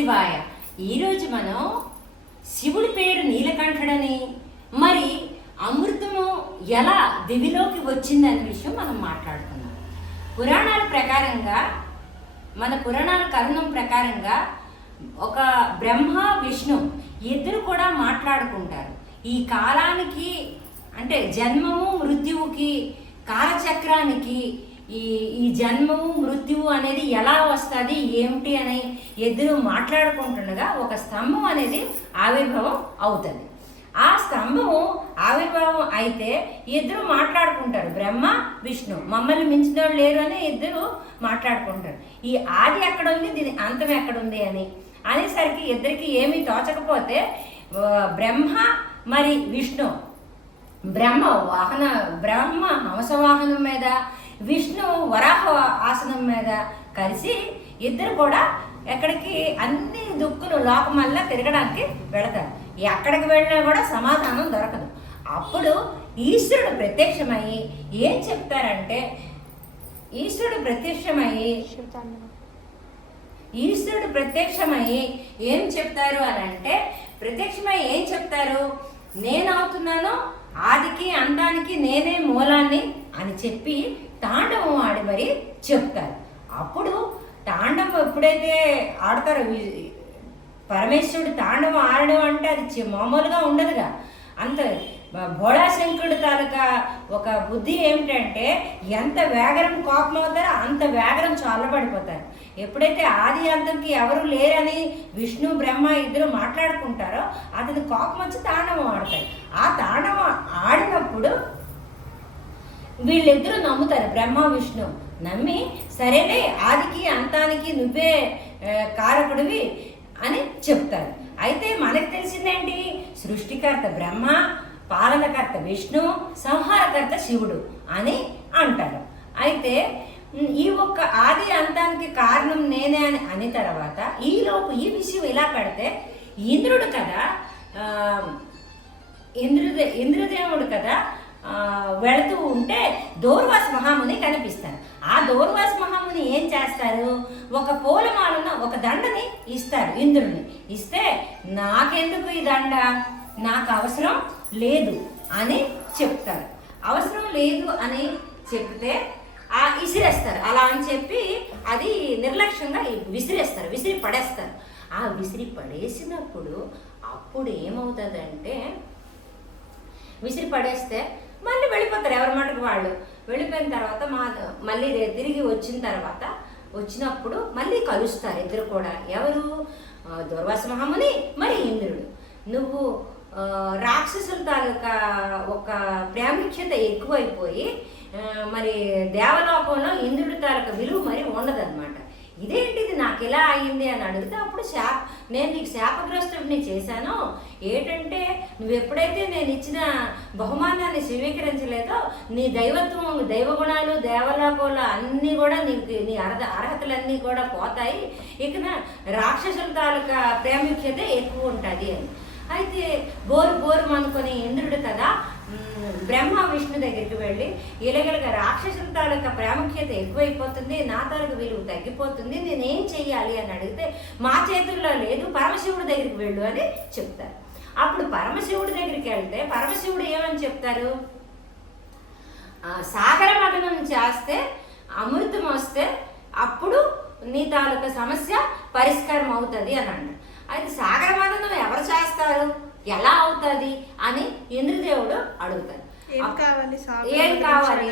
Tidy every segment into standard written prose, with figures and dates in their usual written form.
శివాయ. ఈరోజు మనం శివుడి పేరు నీలకంఠుడని, మరి అమృతము ఎలా దివిలోకి వచ్చిందనే విషయం మనం మాట్లాడుకున్నాం. పురాణాల ప్రకారంగా, మన పురాణాల కథనం ప్రకారంగా ఒక బ్రహ్మ విష్ణు ఇద్దరు కూడా మాట్లాడుకుంటారు. ఈ కాలానికి అంటే జన్మము మృత్యువుకి, కాలచక్రానికి ఈ జన్మము మృత్యువు అనేది ఎలా వస్తుంది ఏమిటి అని ఇద్దరు మాట్లాడుకుంటుండగా ఒక స్తంభం అనేది ఆవిర్భావం అవుతుంది. ఆ స్తంభం ఆవిర్భావం అయితే ఇద్దరు మాట్లాడుకుంటారు, బ్రహ్మ విష్ణు. మమ్మల్ని మించిన వాళ్ళు లేరు అని ఇద్దరు మాట్లాడుకుంటారు. ఈ ఆది ఎక్కడుంది, దీని అంతం ఎక్కడుంది అని అనేసరికి ఇద్దరికి ఏమీ తోచకపోతే బ్రహ్మ మరి విష్ణు, బ్రహ్మ హంసవాహనం మీద, విష్ణు వరాహ ఆసనం మీద కలిసి ఇద్దరు కూడా ఎక్కడికి అన్ని దుక్కులు లోకమల్లా తిరగడానికి వెళతారు. ఎక్కడికి వెళ్ళినా కూడా సమాధానం దొరకదు. అప్పుడు ఈశ్వరుడు ప్రత్యక్షమయ్యి ఏం చెప్తారంటే, ఈశ్వరుడు ప్రత్యక్షమయ్యి ఏం చెప్తారు అని అంటే, ప్రత్యక్షమై ఏం చెప్తారు, నేనవుతున్నాను ఆదికి అంతానికి, నేనే మూలాన్ని అని చెప్పి తాండవం ఆడి మరి చెప్తారు. అప్పుడు తాండవం ఎప్పుడైతే ఆడతారో, పరమేశ్వరుడు తాండవం ఆడడం అంటే అది మామూలుగా ఉండదుగా. అంత భోళాశంకరుడు తాలూకా ఒక బుద్ధి ఏమిటంటే, ఎంత వేగరం కోపం అవుతారో అంత వేగరం చల్లబడిపోతారు. ఎప్పుడైతే ఆది అంతంకి ఎవరు లేరని విష్ణు బ్రహ్మ ఇద్దరు మాట్లాడుకుంటారో అతని కోపం వచ్చి తాండవం ఆడతారు. ఆ తాండవం ఆడినప్పుడు వీళ్ళిద్దరూ నమ్ముతారు, బ్రహ్మ విష్ణు నమ్మి, సరేలే ఆదికి అంతానికి నువ్వే కారకుడివి అని చెప్తారు. అయితే మనకు తెలిసిందేంటి, సృష్టికర్త బ్రహ్మ, పాలనకర్త విష్ణు, సంహారకర్త శివుడు అని అంటారు. అయితే ఈ ఒక్క ఆది అంతానికి కారణం నేనే అని తర్వాత ఈలోపు ఈ విషయం ఇలా పెడితే, ఇంద్రుడు కదా, ఇంద్రదేవుడు కదా వెళుతూ ఉంటే దూర్వాస మహాముని కనిపిస్తారు. ఆ దూర్వాస మహాముని ఏం చేస్తారు, ఒక పూలమాలను, ఒక దండని ఇస్తారు ఇంద్రుడిని. ఇస్తే నాకెందుకు ఈ దండ, నాకు అవసరం లేదు అని చెప్తారు. అవసరం లేదు అని చెప్తే విసిరేస్తారు. అలా అని చెప్పి అది నిర్లక్ష్యంగా విసిరేస్తారు, విసిరి పడేస్తారు. ఆ విసిరి పడేసినప్పుడు అప్పుడు ఏమవుతుందంటే, విసిరి పడేస్తే మళ్ళీ వెళ్ళిపోతారు ఎవరి మటుకు వాళ్ళు. వెళ్ళిపోయిన తర్వాత మళ్ళీ తిరిగి వచ్చినప్పుడు మళ్ళీ కలుస్తారు ఇద్దరు కూడా. ఎవరు, దుర్వాస మహాముని మరి ఇంద్రుడు. నువ్వు రాక్షసుల తాలూకా ఒక ప్రాముఖ్యత ఎక్కువైపోయి మరి దేవలోకంలో ఇంద్రుడి తాలూకా విలువ మరి ఉండదన్నమాట. ఇదేంటిది నాకు ఎలా అయ్యింది అని అడిగితే, అప్పుడు నేను నీకు శాపగ్రస్తుడిని చేశాను. ఏంటంటే నువ్వు ఎప్పుడైతే నేను ఇచ్చిన బహుమానాన్ని స్వీకరించలేదో నీ దైవత్వం, దైవగుణాలు, దేవలోకంలో అన్నీ కూడా నీ అర్హతలన్నీ కూడా పోతాయి. ఇక రాక్షసుల తాలూకా ప్రాముఖ్యత ఎక్కువ ఉంటుంది అని. అయితే బోరు అనుకుని ఇంద్రుడు కదా బ్రహ్మ విష్ణు దగ్గరికి వెళ్ళి, ఇలాగలుగా రాక్షసుల తాలూకా ప్రాముఖ్యత ఎక్కువైపోతుంది, నా తాలూకు విలువ తగ్గిపోతుంది, నేనేం చెయ్యాలి అని అడిగితే, మా చేతుల్లో లేదు, పరమశివుడి దగ్గరికి వెళ్ళు అని చెప్తారు. అప్పుడు పరమశివుడి దగ్గరికి వెళ్తే పరమశివుడు ఏమని చెప్తారు, సాగర మదనం చేస్తే అమృతం వస్తే అప్పుడు నీ తాలూకా సమస్య పరిష్కారం అవుతుంది అని అంటారు. అయితే సాగర మదనం ఎవరు చేస్తారు, ఎలా అవుతుంది అని ఇంద్రదేవుడు అడుగుతారు. ఏం కావాలి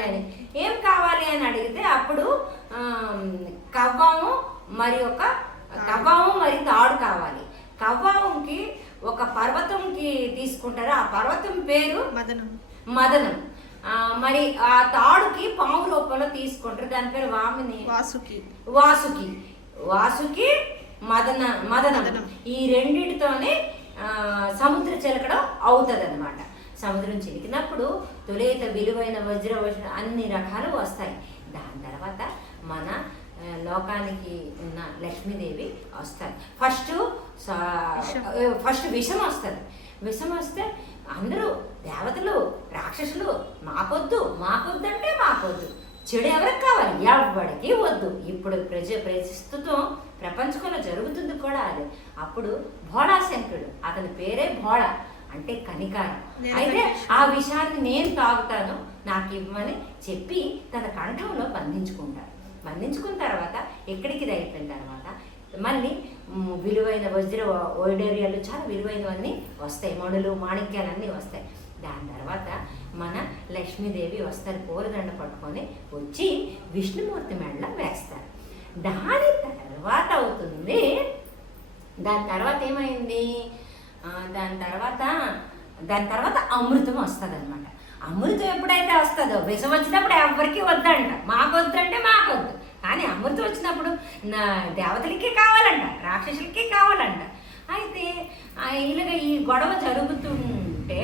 అని అడిగితే అప్పుడు కవ్వము మరి తాడు కావాలి. కవ్వంకి ఒక పర్వతంకి తీసుకుంటారు. ఆ పర్వతం పేరు మదనం. మరి ఆ తాడుకి పాము రూపంలో తీసుకుంటారు, దాని పేరు వాసుకి మదనం. ఈ రెండిటితోనే సముద్ర చిలకడం అవుతుంది అనమాట. సముద్రం చిలికినప్పుడు తొలేత విలువైన వజ్ర అన్ని రకాలు వస్తాయి. దాని తర్వాత మన లోకానికి ఉన్న లక్ష్మీదేవి వస్తారు. ఫస్ట్ విషం వస్తుంది. విషం వస్తే అందరూ దేవతలు, రాక్షసులు మాకొద్దు అంటే మాకొద్దు, చెడు ఎవరికి కావాలి, ఎవరికి వద్దు. ఇప్పుడు ప్రస్తుతం ప్రపంచంలో జరుగుతుంది కూడా అదే. అప్పుడు భోళాశంకరుడు, అతని పేరే భోళ అంటే కనికారం. అయితే ఆ విషయాన్ని నేను తాగుతాను, నాకు ఇవ్వమని చెప్పి తన కంఠంలో బంధించుకుంటారు. బంధించుకున్న తర్వాత ఎక్కడికి అయిపోయిన తర్వాత మళ్ళీ విలువైన వజ్ర వైడూర్యాలు చాలా విలువైనవన్నీ వస్తాయి, మణులు మాణిక్యాలు అన్నీ వస్తాయి. దాని తర్వాత మన లక్ష్మీదేవి వస్తారు, పూలదండ పట్టుకొని వచ్చి విష్ణుమూర్తి మెడలో వేస్తారు. దాని తర్వాత ఏమైంది, దాని తర్వాత అమృతం వస్తుంది అనమాట. అమృతం ఎప్పుడైతే వస్తుందో, విషం వచ్చినప్పుడు ఎవరికి వద్దంట, మాకు వద్దంటే మాకు వద్దు. కానీ అమృతం వచ్చినప్పుడు దేవతలకి కావాలంట, రాక్షసులకి కావాలంట. అయితే ఇలాగ ఈ గొడవ జరుగుతుంటే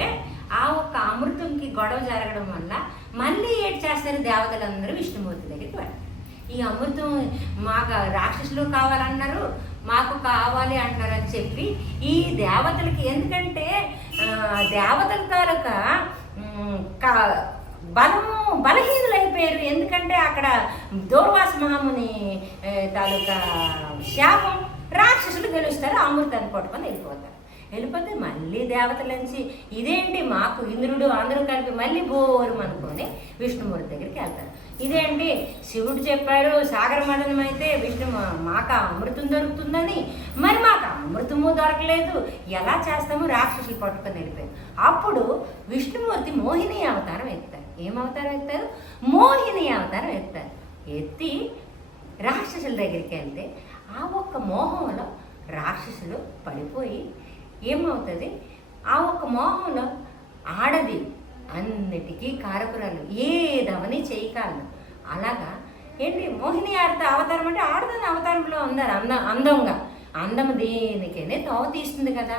ఆ ఒక్క అమృతంకి గొడవ జరగడం వల్ల మళ్ళీ ఏం చేస్తారు, దేవతలందరూ విష్ణుమూర్తి దగ్గరికి వెళ్తారు. ఈ అమృతం మాకు రాక్షసులు కావాలన్నారు, మాకు కావాలి అంటారు అని చెప్పి ఈ దేవతలకి, ఎందుకంటే దేవతల తాలూకా బలహీనులైపోయారు. ఎందుకంటే అక్కడ దూర్వాస మహాముని తాలూకా శాపం, రాక్షసులు గెలుస్తారు, అమృతాన్ని పట్టుకొని వెళ్ళిపోతే మళ్ళీ దేవతలంచి ఇదేంటి మాకు ఇంద్రుడు అందరూ కలిపి మళ్ళీ బోరు అనుకొని విష్ణుమూర్తి దగ్గరికి వెళ్తారు. ఇదేంటి శివుడు చెప్పారు సాగర మదనం అయితే మాకు అమృతం దొరుకుతుందని, మరి మాకు అమృతము దొరకలేదు, ఎలా చేస్తాము, రాక్షసులు పట్టుకొని వెళ్ళిపోయారు. అప్పుడు విష్ణుమూర్తి మోహిని అవతారం ఎత్తారు. ఏం అవతారం ఎత్తారు, మోహిని అవతారం ఎత్తారు. ఎత్తి రాక్షసుల దగ్గరికి వెళ్తే ఆ ఒక్క మోహంలో రాక్షసులు పడిపోయి ఏమవుతుంది, ఆ ఒక్క మోహంలో ఆడది అన్నిటికీ కారకురాలు, ఏదవని చేయకాలను. అలాగా ఏంటి మోహిని అవతారం అంటే ఆడదని అవతారంలో ఉన్నారు, అందంగా. అందం దేనికైనా తోవ తీస్తుంది కదా.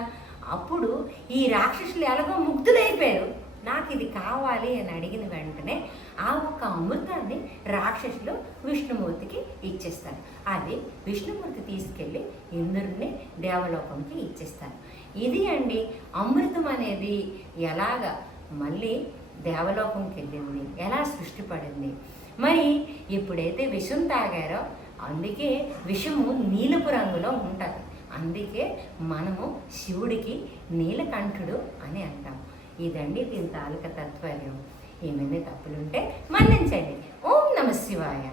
అప్పుడు ఈ రాక్షసులు ఎలాగో ముగ్ధులైపోయారు, నాకు ఇది కావాలి అని అడిగిన వెంటనే ఆ ఒక్క అమృతాన్ని రాక్షసులు విష్ణుమూర్తికి ఇచ్చేస్తారు. అది విష్ణుమూర్తి తీసుకెళ్ళి ఇంద్రుడిని దేవలోకంకి ఇచ్చేస్తారు. ఇది అండి అమృతం అనేది ఎలాగ మళ్ళీ దేవలోకంకి వెళ్ళింది, ఎలా సృష్టి పడింది. మరి ఎప్పుడైతే విషం తాగారో అందుకే విషము నీలపు రంగులో ఉంటుంది, అందుకే మనము శివుడికి నీలకంఠుడు అని అంటాం. ఇదండి దీని తాలూకా తత్పర్యం. ఏమైనా తప్పులుంటే మన్నించండి. ఓం నమః శివాయ.